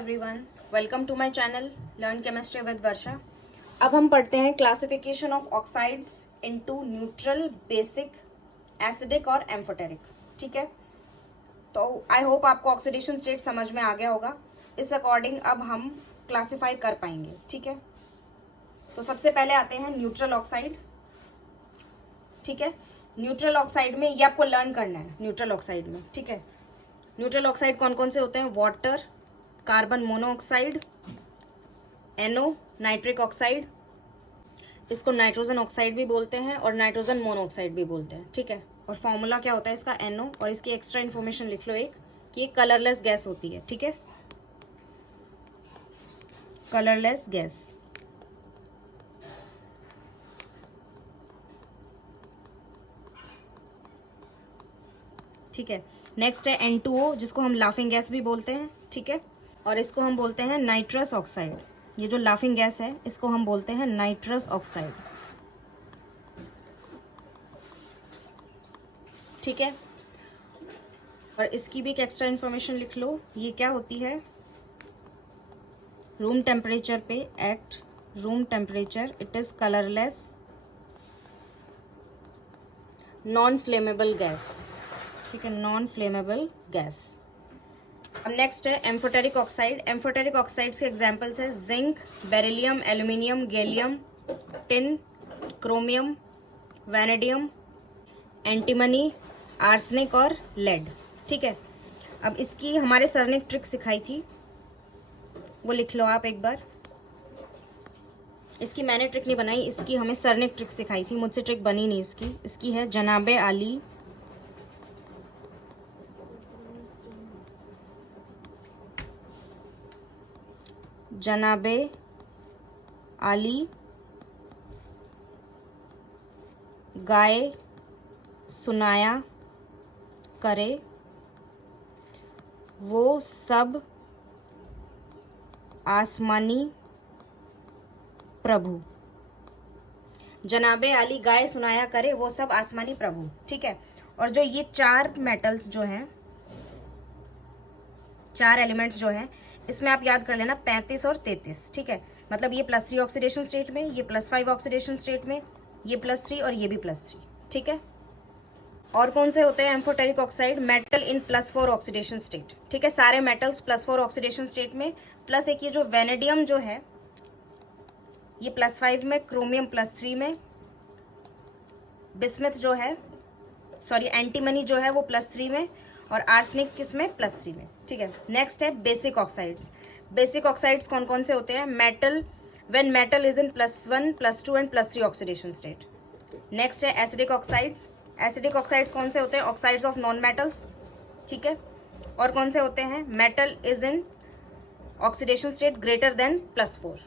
Everyone, welcome to my channel learn chemistry with Varsha. अब हम पढ़ते हैं classification of oxides into neutral, basic, acidic और एम्फोटेरिक। ठीक है, तो आई होप आपको ऑक्सीडेशन स्टेट समझ में आ गया होगा। इस अकॉर्डिंग अब हम क्लासीफाई कर पाएंगे। ठीक है, तो सबसे पहले आते हैं न्यूट्रल ऑक्साइड। ठीक है, न्यूट्रल ऑक्साइड में ये आपको लर्न करना है। न्यूट्रल ऑक्साइड में, ठीक है, न्यूट्रल ऑक्साइड कौन कौन से होते हैं? Water, carbon monoxide, NO, nitric oxide, इसको नाइट्रोजन ऑक्साइड भी बोलते हैं और नाइट्रोजन मोनोऑक्साइड भी बोलते हैं। ठीक है, और फॉर्मूला क्या होता है इसका? NO। और इसकी एक्स्ट्रा इन्फॉर्मेशन लिख लो एक, कि ये कलरलेस गैस होती है। ठीक है, कलरलेस गैस। ठीक है, नेक्स्ट है N2O, जिसको हम लाफिंग गैस भी बोलते हैं। ठीक है, और इसको हम बोलते हैं नाइट्रस ऑक्साइड। ये जो लाफिंग गैस है इसको हम बोलते हैं नाइट्रस ऑक्साइड। ठीक है, और इसकी भी एक एक्स्ट्रा इन्फॉर्मेशन लिख लो। ये क्या होती है? रूम टेम्परेचर पे, at room temperature it is colourless, non flammable gas. ठीक है, नॉन फ्लेमेबल गैस। अब नेक्स्ट है एम्फोटेरिक ऑक्साइड। एम्फोटेरिक ऑक्साइड्स के एग्जांपल्स है zinc, beryllium, aluminium, gallium, tin, chromium, vanadium, antimony, arsenic और लेड। ठीक है, अब इसकी हमारे सर ने एक ट्रिक सिखाई थी, वो लिख लो आप एक बार। इसकी मैंने ट्रिक नहीं बनाई, इसकी हमें सर ने एक ट्रिक सिखाई थी, मुझसे ट्रिक बनी नहीं इसकी। इसकी है जनाबे आली जनाबे आली गाए सुनाया करे वो सब आसमानी प्रभु। जनाबे आली गाए सुनाया करे वो सब आसमानी प्रभु। ठीक है, और जो ये चार मेटल्स जो हैं, चार एलिमेंट्स जो हैं, इसमें आप याद कर लेना 35 और 33। ठीक है, मतलब ये +3 ऑक्सीडेशन स्टेट में, ये +5 ऑक्सीडेशन स्टेट में, ये +3 और ये भी +3। ठीक है, और कौन से होते हैं एम्फोटेरिक ऑक्साइड? मेटल इन +4 ऑक्सीडेशन स्टेट। ठीक है, सारे मेटल्स +4 ऑक्सीडेशन स्टेट में, प्लस एक ये जो वेनेडियम जो है ये +5 में, क्रोमियम +3 में, बिस्मथ जो है, सॉरी एंटीमनी जो है वो +3 में, और आर्सेनिक किसमें? +3 में। ठीक है, नेक्स्ट है बेसिक ऑक्साइड्स। बेसिक ऑक्साइड्स कौन कौन से होते हैं? Metal when metal is in +1, +2 and +3 oxidation state. Next है एसिडिक ऑक्साइड्स। एसिडिक ऑक्साइड्स कौन से होते हैं? Oxides of non metals. ठीक है, और कौन से होते हैं? Metal is in oxidation state greater than +4।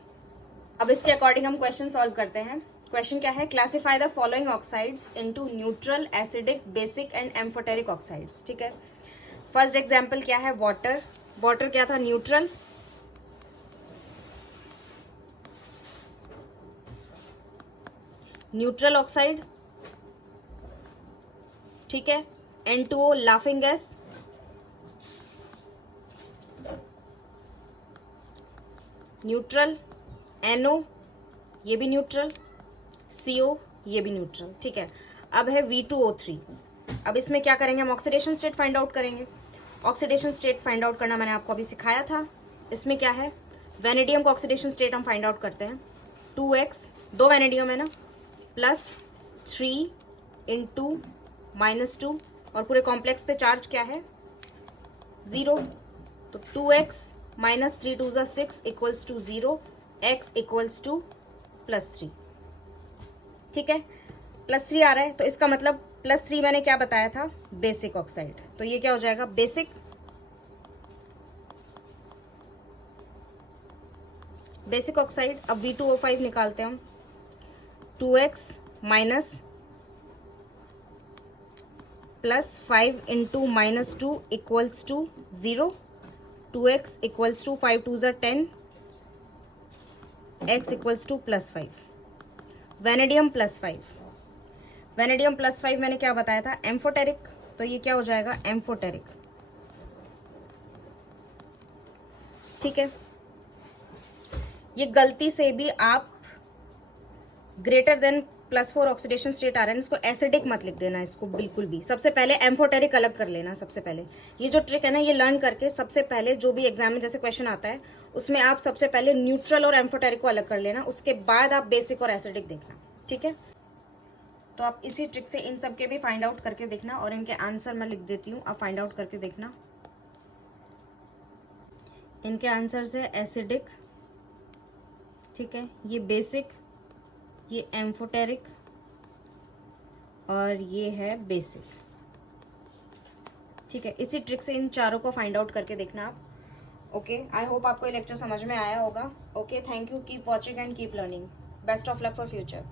अब इसके अकॉर्डिंग हम क्वेश्चन सॉल्व करते हैं। क्वेश्चन क्या है? Classify the following oxides into neutral, acidic, basic and amphoteric oxides. ठीक है, फर्स्ट एग्जांपल क्या है? वाटर। वाटर क्या था? न्यूट्रल। Neutral oxide. ठीक है, N2O laughing gas. Neutral. NO ये भी न्यूट्रल, CO ये भी न्यूट्रल। ठीक है, अब है V2O3। अब इसमें क्या करेंगे हम? ऑक्सीडेशन स्टेट फाइंड आउट करेंगे। ऑक्सीडेशन स्टेट फाइंड आउट करना मैंने आपको अभी सिखाया था। इसमें क्या है? वेनेडियम का ऑक्सीडेशन स्टेट हम फाइंड आउट करते हैं। 2x, 2 वेनेडियम है ना, +3 × -2, और पूरे कॉम्प्लेक्स पे चार्ज क्या है? 0। तो 2x - 3 2 = 6 = 0, x = +3। ठीक है, +3 आ रहा है, तो इसका मतलब +3 मैंने क्या बताया था? Basic oxide. तो ये क्या हो जाएगा? बेसिक। Basic oxide. अब V2O5 निकालते हैं हम। 2x - +5 × -2 = 0, 2x = 5 2 = 10, x = +5। Vanadium +5। Vanadium +5 मैंने क्या बताया था? एम्फोटेरिक। तो ये क्या हो जाएगा? एम्फोटेरिक। ठीक है, ये गलती से भी आप ग्रेटर देन +4 ऑक्सीडेशन स्टेट आ रहा है, इसको एसिडिक मत लिख देना इसको बिल्कुल भी। सबसे पहले एम्फोटेरिक अलग कर लेना। सबसे पहले ये जो ट्रिक है ना, ये लर्न करके सबसे पहले जो भी एग्जाम में जैसे क्वेश्चन आता है उसमें आप सबसे पहले न्यूट्रल और एम्फोटेरिक को अलग कर लेना, उसके बाद आप बेसिक और एसिडिक देखना। ठीक है, तो आप इसी ट्रिक से इन सब के भी फाइंड आउट करके देखना, और इनके आंसर मैं लिख देती हूँ, आप फाइंड आउट करके देखना। इनके आंसर है एसिडिक, ठीक है, ये बेसिक, ये एम्फोटेरिक और ये है बेसिक। ठीक है, इसी ट्रिक से इन चारों को फाइंड आउट करके देखना आप। ओके, आई होप आपको ये लेक्चर समझ में आया होगा। Okay, thank you, keep watching and keep learning. Best of luck for future.